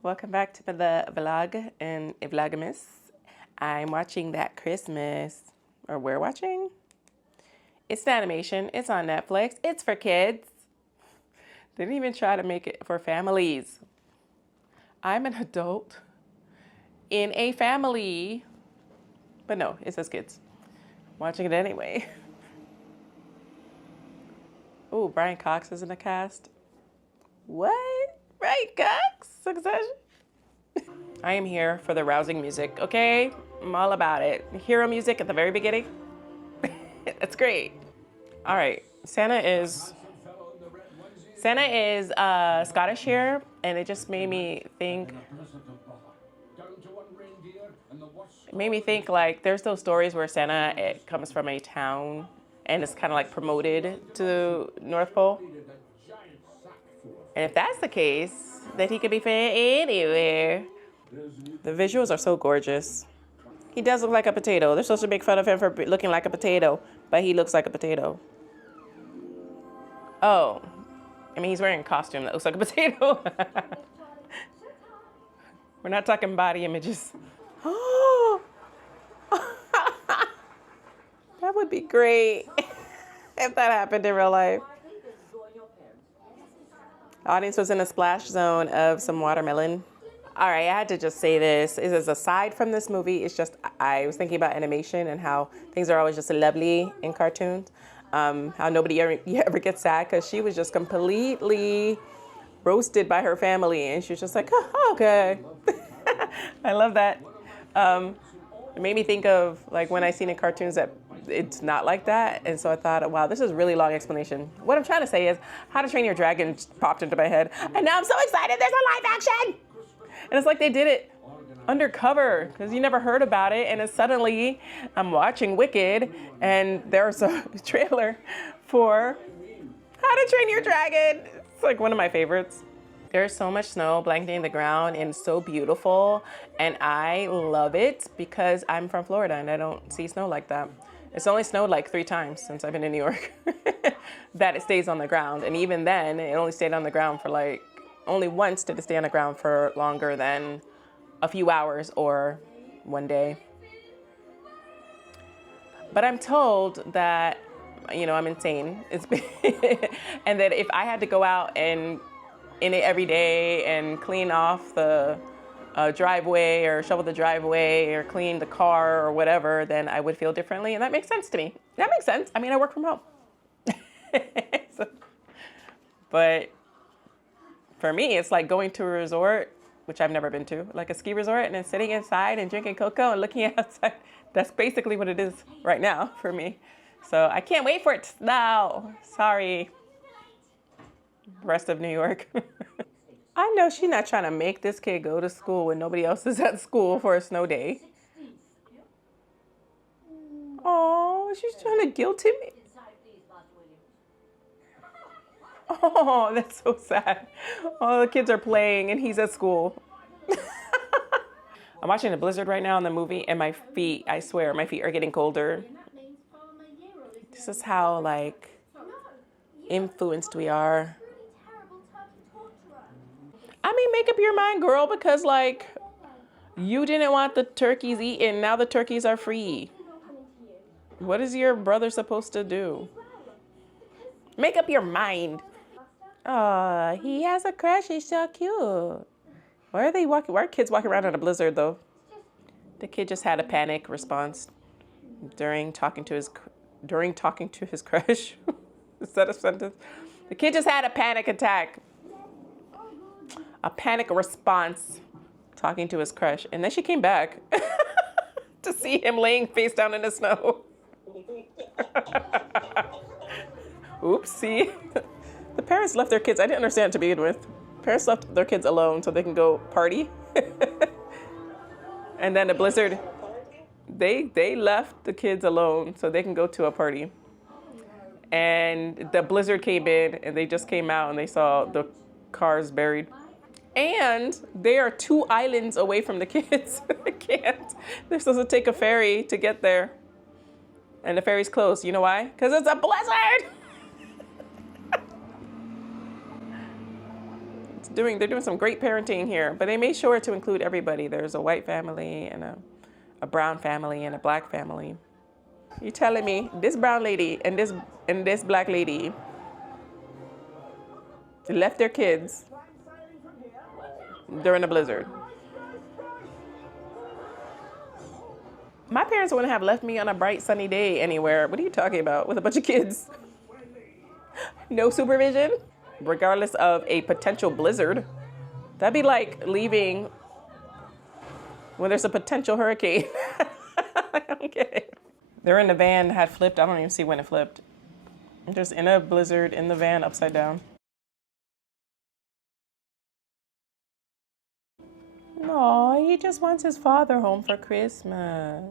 Welcome back to the vlog and Vlogmas. I'm watching That Christmas, or we're watching. It's an animation. It's on Netflix. It's for kids. They didn't even try to make it for families. I'm an adult in a family, but no, it says kids. Watching it anyway. Oh, Brian Cox is in the cast. What? Brian Cox? Succession? I am here for the rousing music, okay? I'm all about it. Hero music at the very beginning. That's great. All right, Santa is Scottish here, and it just made me think. It made me think like there's those stories where Santa it comes from a town and it's kind of like promoted to North Pole. And if that's the case, then he could be found anywhere. The visuals are so gorgeous. He does look like a potato. They're supposed to make fun of him for looking like a potato, but he looks like a potato. Oh, I mean, he's wearing a costume that looks like a potato. We're not talking body images. Oh, that would be great if that happened in real life. The audience was in a splash zone of some watermelon. All right, I had to just say this. Is aside from this movie, it's just I was thinking about animation and how things are always just lovely in cartoons. How nobody ever gets sad because she was just completely roasted by her family, and she was just like, oh, okay. I love that. It made me think of like when I seen in cartoons that it's not like that, and so I thought, wow, this is a really long explanation. What I'm trying to say is, How to Train Your Dragon popped into my head, and now I'm so excited. There's a live action. And it's like they did it undercover because you never heard about it. And then suddenly I'm watching Wicked and there's a trailer for How to Train Your Dragon. It's like one of my favorites. There's so much snow blanketing the ground and it's so beautiful. And I love it because I'm from Florida and I don't see snow like that. It's only snowed like 3 times since I've been in New York that it stays on the ground. And even then, it only stayed on the ground for like, only once did it stay on the ground for longer than a few hours or one day. But I'm told that, you know, I'm insane. And that if I had to go out and in it every day and clean off the driveway or shovel the driveway or clean the car or whatever, then I would feel differently. And that makes sense to me. That makes sense. I mean, I work from home. But for me, it's like going to a resort, which I've never been to, like a ski resort, and then sitting inside and drinking cocoa and looking outside. That's basically what it is right now for me. So I can't wait for it to snow. Sorry, rest of New York. I know she's not trying to make this kid go to school when nobody else is at school for a snow day. Oh, she's trying to guilt him. Oh, that's so sad. All the kids are playing and he's at school. I'm watching a blizzard right now in the movie and my feet, I swear, my feet are getting colder. This is how like influenced we are. I mean, make up your mind, girl, because like you didn't want the turkeys eaten. Now the turkeys are free. What is your brother supposed to do? Make up your mind. Oh, he has a crush. He's so cute. Why are they walking? Why are kids walking around in a blizzard though? The kid just had a panic response during talking to his crush. Is that a sentence? The kid just had a panic attack. A panic response talking to his crush. And then she came back to see him laying face down in the snow. Oopsie. The parents left their kids. I didn't understand to begin with. Parents left their kids alone so they can go party. And then the blizzard, they left the kids alone so they can go to a party. And the blizzard came in and they just came out and they saw the cars buried. And they are 2 islands away from the kids. They can't. They're supposed to take a ferry to get there. And the ferry's closed. You know why? Because it's a blizzard. It's they're doing some great parenting here, but they made sure to include everybody. There's a white family and a brown family and a black family. You telling me this brown lady and this black lady left their kids during the blizzard? My parents wouldn't have left me on a bright sunny day anywhere. What are you talking about with a bunch of kids? No supervision, regardless of a potential blizzard. That'd be like leaving when there's a potential hurricane. I don't get it. They're in the van, had flipped. I don't even see when it flipped. Just in a blizzard, in the van, upside down. No, he just wants his father home for Christmas.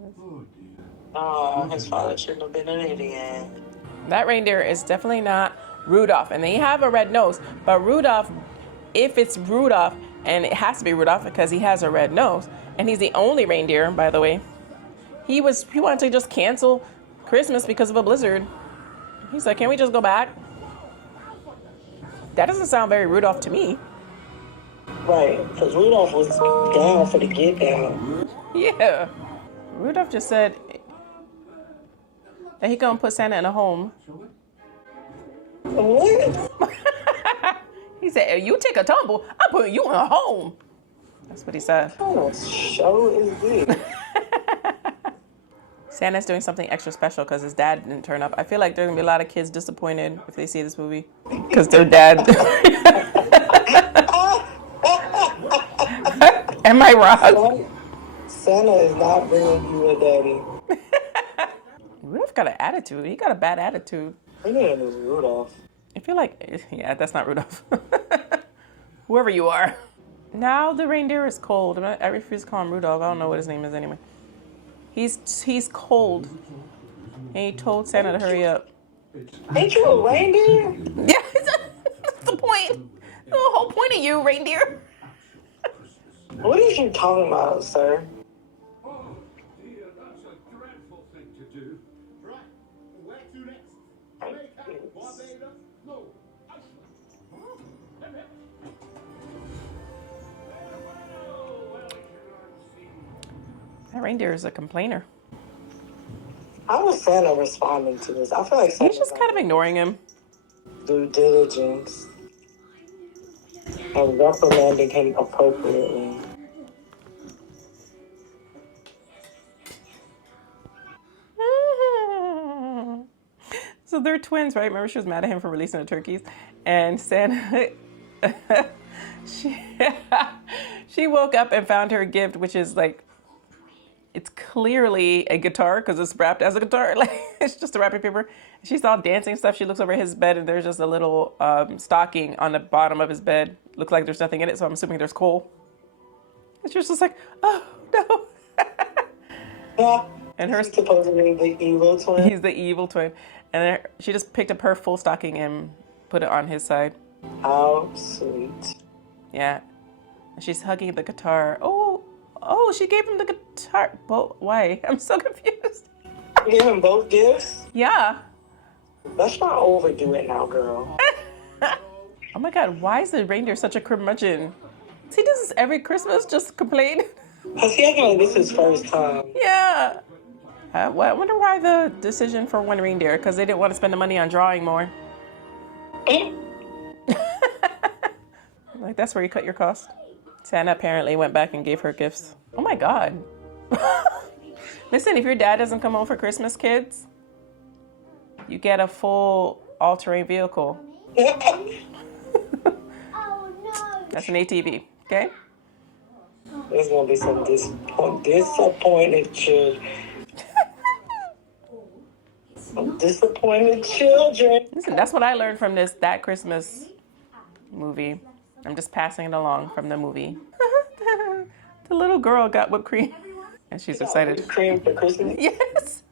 Oh, his father shouldn't have been an idiot. That reindeer is definitely not Rudolph. And they have a red nose. But Rudolph, if it's Rudolph, and it has to be Rudolph because he has a red nose, and he's the only reindeer, by the way, he wanted to just cancel Christmas because of a blizzard. He's like, can we just go back? That doesn't sound very Rudolph to me. Right, because Rudolph was down for the get down. Yeah. Rudolph just said that he gonna put Santa in a home. What? He said, you take a tumble, I'm putting you in a home. That's what he said. What kind of show is this? Santa's doing something extra special because his dad didn't turn up. I feel like there's gonna be a lot of kids disappointed if they see this movie because their dad. Am I wrong? Santa is not bringing you a daddy. Rudolph got an attitude. He got a bad attitude. Her name is Rudolph. I feel like, yeah, that's not Rudolph. Whoever you are. Now the reindeer is cold. I refuse to call him Rudolph. I don't know what his name is anyway. He's cold. And he told Santa to hurry up. Ain't you a reindeer? Yeah, that's the point. The whole point of you, reindeer. What are you talking about, sir? Oh, dear, that's a dreadful thing to do. Right, where to next? Jamaica, Barbados? No, Iceland. That reindeer is a complainer. How was Santa responding to this? I feel like Santa's He's just kind of ignoring him. due diligence and reprimanding him appropriately. So they're twins, right? Remember she was mad at him for releasing the turkeys? And Santa, she woke up and found her gift, which is like, it's clearly a guitar because it's wrapped as a guitar. Like it's just a wrapping paper. She's all dancing and stuff. She looks over his bed and there's just a little stocking on the bottom of his bed. Looks like there's nothing in it, so I'm assuming there's coal. And she's just like, oh no. Yeah. And her Supposedly the evil twin. He's the evil twin. And then she just picked up her full stocking and put it on his side. How sweet. Yeah. And she's hugging the guitar. Oh, she gave him the guitar. Why? I'm so confused. You gave him both gifts? Yeah. Let's not overdo it now, girl. Oh my God, why is the reindeer such a curmudgeon? He does this every Christmas, just complain. Cause he acting like this is his first time. Yeah. I wonder why the decision for one reindeer, because they didn't want to spend the money on drawing more. Like, that's where you cut your cost. Santa apparently went back and gave her gifts. Oh my God. Listen, if your dad doesn't come home for Christmas, kids, you get a full all-terrain vehicle. That's an ATV, okay? There's gonna be some disappointed children. Some disappointed children. Listen, that's what I learned from that Christmas movie. I'm just passing it along from the movie. The little girl got whipped cream. And she's excited. Whipped cream for Christmas? Yes.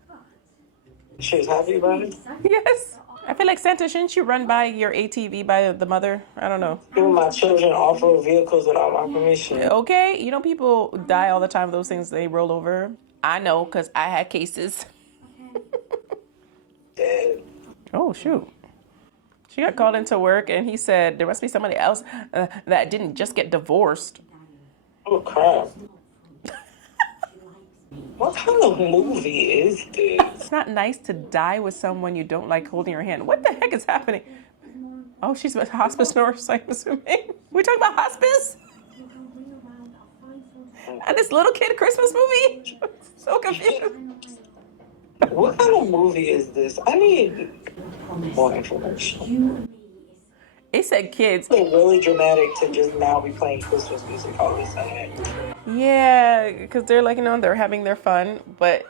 She was happy about it? Yes. I feel like Santa, shouldn't you run by your ATV by the mother? I don't know. Giving my children off-road vehicles without my permission. Okay, you know people die all the time. Those things, they roll over. I know, because I had cases. Dead. Oh, shoot. She got called into work and he said there must be somebody else that didn't just get divorced. Oh, crap. What kind of movie is this? It's not nice to die with someone you don't like holding your hand. What the heck is happening? Oh, she's a hospice nurse, I'm assuming. We talking about hospice? And this little kid Christmas movie? So confused. What kind of movie is this? I need more information. It said kids. It's really dramatic to just now be playing Christmas music all of a sudden. Yeah, because they're like, they're having their fun, but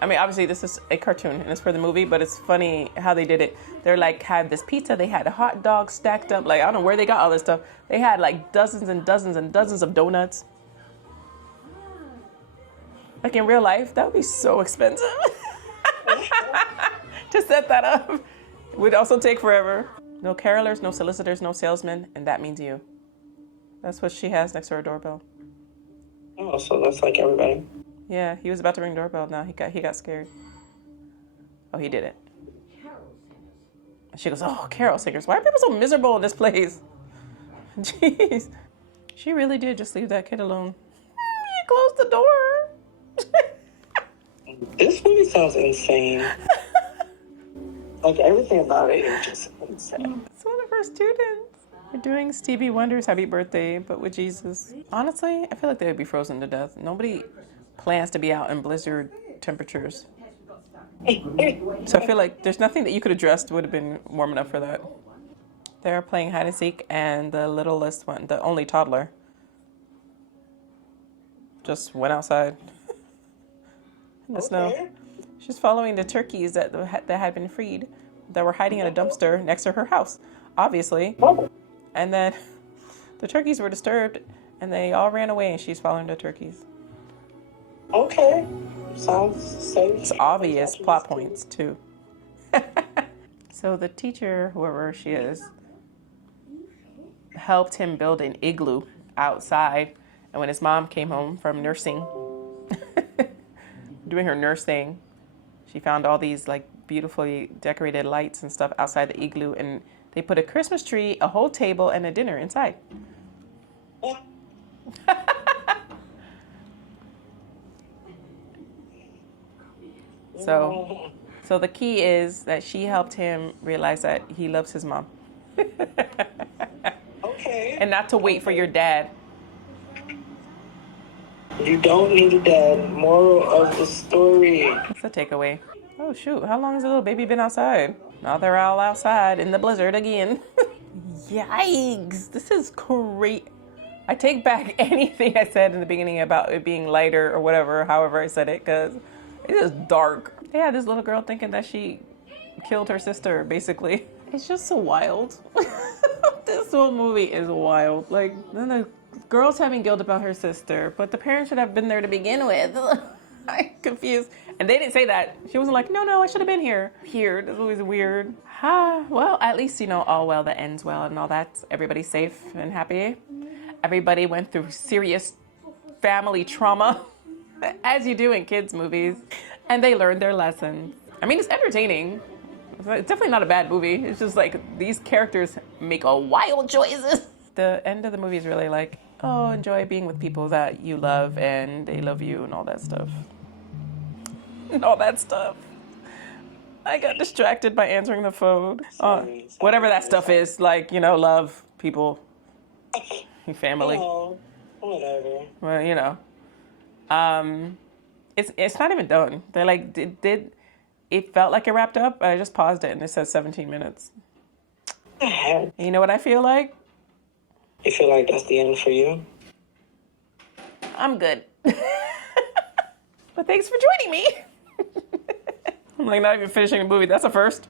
I mean, obviously this is a cartoon and it's for the movie, but it's funny how they did it. They're like, had this pizza, they had a hot dog stacked up. Like, I don't know where they got all this stuff. They had like dozens and dozens and dozens of donuts. Like in real life, that would be so expensive to set that up. It would also take forever. No carolers, no solicitors, no salesmen, and that means you. That's what she has next to her doorbell. Oh, so that's like everybody. Yeah, he was about to ring doorbell. Now he got scared. Oh, he did it. And she goes, oh, carol singers. Why are people so miserable in this place? Jeez. She really did just leave that kid alone. He closed the door. This movie sounds insane. Like, everything about it is just insane. It's one of her students. We're doing Stevie Wonder's Happy Birthday, but with Jesus. Honestly, I feel like they would be frozen to death. Nobody plans to be out in blizzard temperatures. So I feel like there's nothing that you could have dressed would have been warm enough for that. They're playing hide and seek, and the littlest one, the only toddler, just went outside in the snow. She's following the turkeys that had been freed, that were hiding in a dumpster next to her house, obviously. And then the turkeys were disturbed, and they all ran away, and she's following the turkeys. Okay. Sounds safe. It's obvious plot points, too. So the teacher, whoever she is, helped him build an igloo outside. And when his mom came home from nursing, doing her nurse thing, she found all these like beautifully decorated lights and stuff outside the igloo. And they put a Christmas tree, a whole table, and a dinner inside. So the key is that she helped him realize that he loves his mom. Okay. And not to wait for your dad. You don't need a dad. Moral of the story. That's the takeaway. Oh shoot, how long has the little baby been outside? Now they're all outside in the blizzard again. Yikes, this is great. I take back anything I said in the beginning about it being lighter or whatever, however I said it, because it is dark. They had this little girl thinking that she killed her sister, basically. It's just so wild. This whole movie is wild. Like, then the girl's having guilt about her sister, but the parents should have been there to begin with. I'm confused. And they didn't say that. She wasn't like, no, I should have been here. Here, this movie's weird. Well, at least, all well that ends well and all that. Everybody's safe and happy. Everybody went through serious family trauma, as you do in kids' movies. And they learned their lesson. I mean, it's entertaining. It's definitely not a bad movie. It's just like these characters make a wild choices. The end of the movie is really like, oh, enjoy being with people that you love and they love you and all that stuff. And all that stuff. I got distracted by answering the phone. Whatever that stuff is, like, love, people, family. Oh, whatever. Well, it's not even done. They're like, it felt like it wrapped up. I just paused it and it says 17 minutes. And you know what I feel like? You feel like that's the end for you? I'm good. But thanks for joining me. I'm like not even finishing a movie. That's a first.